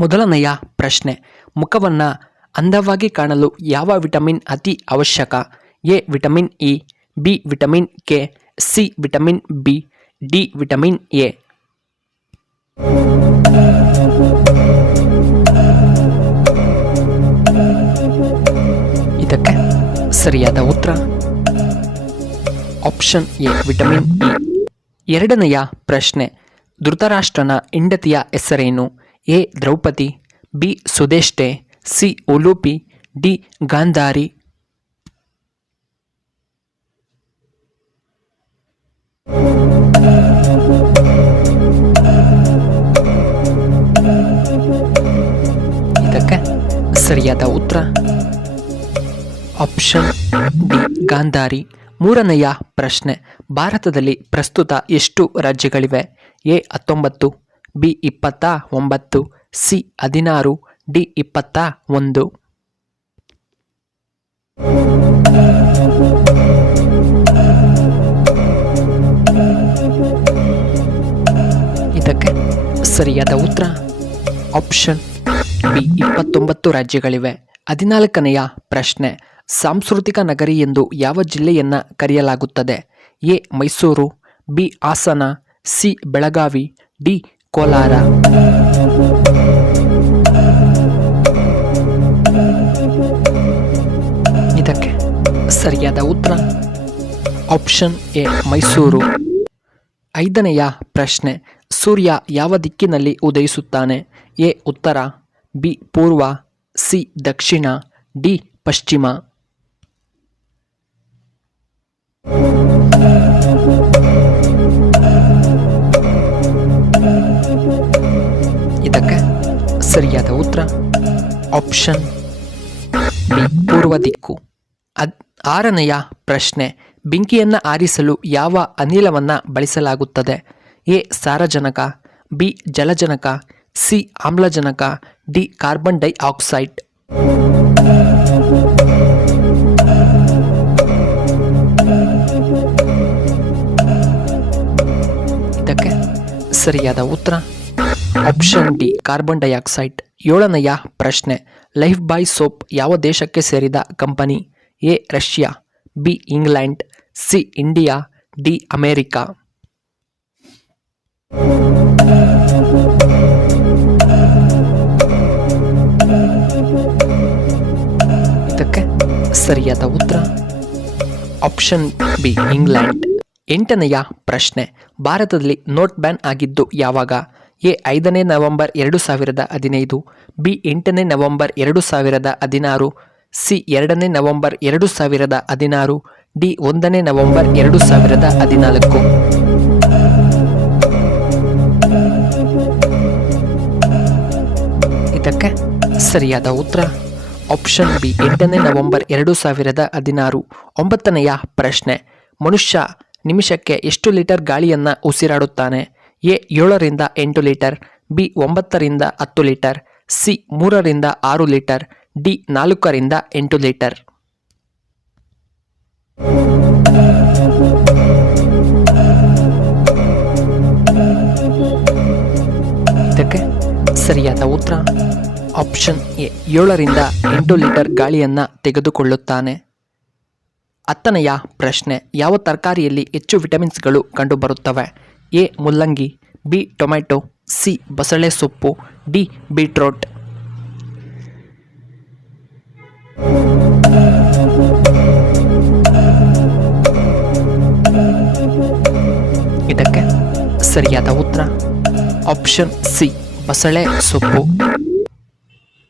ಮೊದಲನೆಯ ಪ್ರಶ್ನೆ, ಮುಖವನ್ನು ಅಂದವಾಗಿ ಕಾಣಲು ಯಾವ ವಿಟಮಿನ್ ಅತಿ ಅವಶ್ಯಕ? A vitamin E, B vitamin K, C vitamin B, D vitamin A. ಇದಕ್ಕೆ ಸರಿಯಾದ ಉತ್ತರ ಆಪ್ಷನ್ ಎ ವಿಟಮಿನ್ ಇ. ಎರಡನೆಯ ಪ್ರಶ್ನೆ, ಧೃತರಾಷ್ಟ್ರನ ಹೆಂಡತಿಯ ಹೆಸರೇನು? A Draupadi, B Sudeshte, C Ulupi, D Gandhari. ಇದಕ್ಕೆ ಸರಿಯಾದ ಉತ್ತರ ಆಪ್ಷನ್ ಡಿ ಗಾಂಧಾರಿ. ಮೂರನೆಯ ಪ್ರಶ್ನೆ, ಭಾರತದಲ್ಲಿ ಪ್ರಸ್ತುತ ಎಷ್ಟು ರಾಜ್ಯಗಳಿವೆ? A 19, B 29, C 16, D 21. ಇದಕ್ಕೆ ಸರಿಯಾದ ಉತ್ತರ ಆಪ್ಷನ್ ಬಿ 29 ರಾಜ್ಯಗಳಿವೆ. 14ನೆಯ ಪ್ರಶ್ನೆ, ಸಾಂಸ್ಕೃತಿಕ ನಗರಿ ಎಂದು ಯಾವ ಜಿಲ್ಲೆಯನ್ನ ಕರೆಯಲಾಗುತ್ತದೆ? A Mysuru, B Hassan, C Belagavi, D Kolar. ಇದಕ್ಕೆ ಸರಿಯಾದ ಉತ್ತರ ಆಪ್ಷನ್ ಎ ಮೈಸೂರು. 5ನೆಯ ಪ್ರಶ್ನೆ, ಸೂರ್ಯ ಯಾವ ದಿಕ್ಕಿನಲ್ಲಿ ಉದಯಿಸುತ್ತಾನೆ? ಎ ಉತ್ತರ, ಬಿ ಪೂರ್ವ, ಸಿ ದಕ್ಷಿಣ, ಡಿ ಪಶ್ಚಿಮ. ಇದಕ್ಕೆ ಸರಿಯಾದ ಉತ್ತರ ಆಪ್ಷನ್ ಬಿ ಪೂರ್ವ ದಿಕ್ಕು. 6ನೆಯ ಪ್ರಶ್ನೆ, ಬೆಂಕಿಯನ್ನು ಆರಿಸಲು ಯಾವ ಅನಿಲವನ್ನ ಬಳಸಲಾಗುತ್ತದೆ? ಎ ಸಾರಜನಕ, ಬಿ ಜಲಜನಕ, ಸಿ ಆಮ್ಲಜನಕ, ಡಿ ಕಾರ್ಬನ್ ಡೈಆಕ್ಸೈಡ್. ಇದಕ್ಕೆ ಸರಿಯಾದ ಉತ್ತರ ಆಪ್ಷನ್ ಡಿ ಕಾರ್ಬನ್ ಡೈಆಕ್ಸೈಡ್. 7ನೆಯ ಪ್ರಶ್ನೆ, ಲೈಫ್ ಬಾಯ್ ಸೋಪ್ ಯಾವ ದೇಶಕ್ಕೆ ಸೇರಿದ company? A Russia, B England, C India, D America. ಇದಕ್ಕೆ ಸರಿಯಾದ ಉತ್ತರ ಆಪ್ಷನ್ ಬಿ ಇಂಗ್ಲೆಂಡ್. 8ನೆಯ ಪ್ರಶ್ನೆ, ಭಾರತದಲ್ಲಿ ನೋಟ್ ಬ್ಯಾನ್ ಆಗಿದ್ದು ಯಾವಾಗ? ಎ 5ನೇ ನವೆಂಬರ್ 2015, ಬಿ 8ನೇ ನವೆಂಬರ್ 2016, ಸಿ 2ನೇ ನವೆಂಬರ್ 2016, ಡಿ 1ನೇ ನವೆಂಬರ್ 2014. ಇದಕ್ಕೆ ಸರಿಯಾದ ಉತ್ತರ ಆಪ್ಷನ್ ಬಿ 8ನೇ ನವೆಂಬರ್ 2016. 9ನೆಯ ಪ್ರಶ್ನೆ, ಮನುಷ್ಯ ನಿಮಿಷಕ್ಕೆ ಎಷ್ಟು ಲೀಟರ್ ಗಾಳಿಯನ್ನು ಉಸಿರಾಡುತ್ತಾನೆ? ಎ 7ರಿಂದ 8 ಲೀಟರ್, ಬಿ 9ರಿಂದ 10 ಲೀಟರ್, ಸಿ 3ರಿಂದ 6 ಲೀಟರ್, ಡಿ 4ರಿಂದ 8 ಲೀಟರ್. ಇದಕ್ಕೆ ಸರಿಯಾದ ಉತ್ತರ ಆಪ್ಷನ್ ಎ 7ರಿಂದ 8 ಲೀಟರ್ ಗಾಳಿಯನ್ನು ತೆಗೆದುಕೊಳ್ಳುತ್ತಾನೆ. 10ನೆಯ ಪ್ರಶ್ನೆ, ಯಾವ ತರಕಾರಿಯಲ್ಲಿ ಹೆಚ್ಚು ವಿಟಮಿನ್ಸ್ಗಳು ಕಂಡುಬರುತ್ತವೆ? ಎ ಮುಲ್ಲಂಗಿ, ಬಿ ಟೊಮೆಟೊ, ಸಿ ಬಸಳೆ ಸೊಪ್ಪು, ಡಿ ಬೀಟ್ರೋಟ್. ಇದಕ್ಕೆ ಸರಿಯಾದ ಉತ್ತರ ಆಪ್ಷನ್ ಸಿ ಬಸಳೆ ಸೊಪ್ಪು.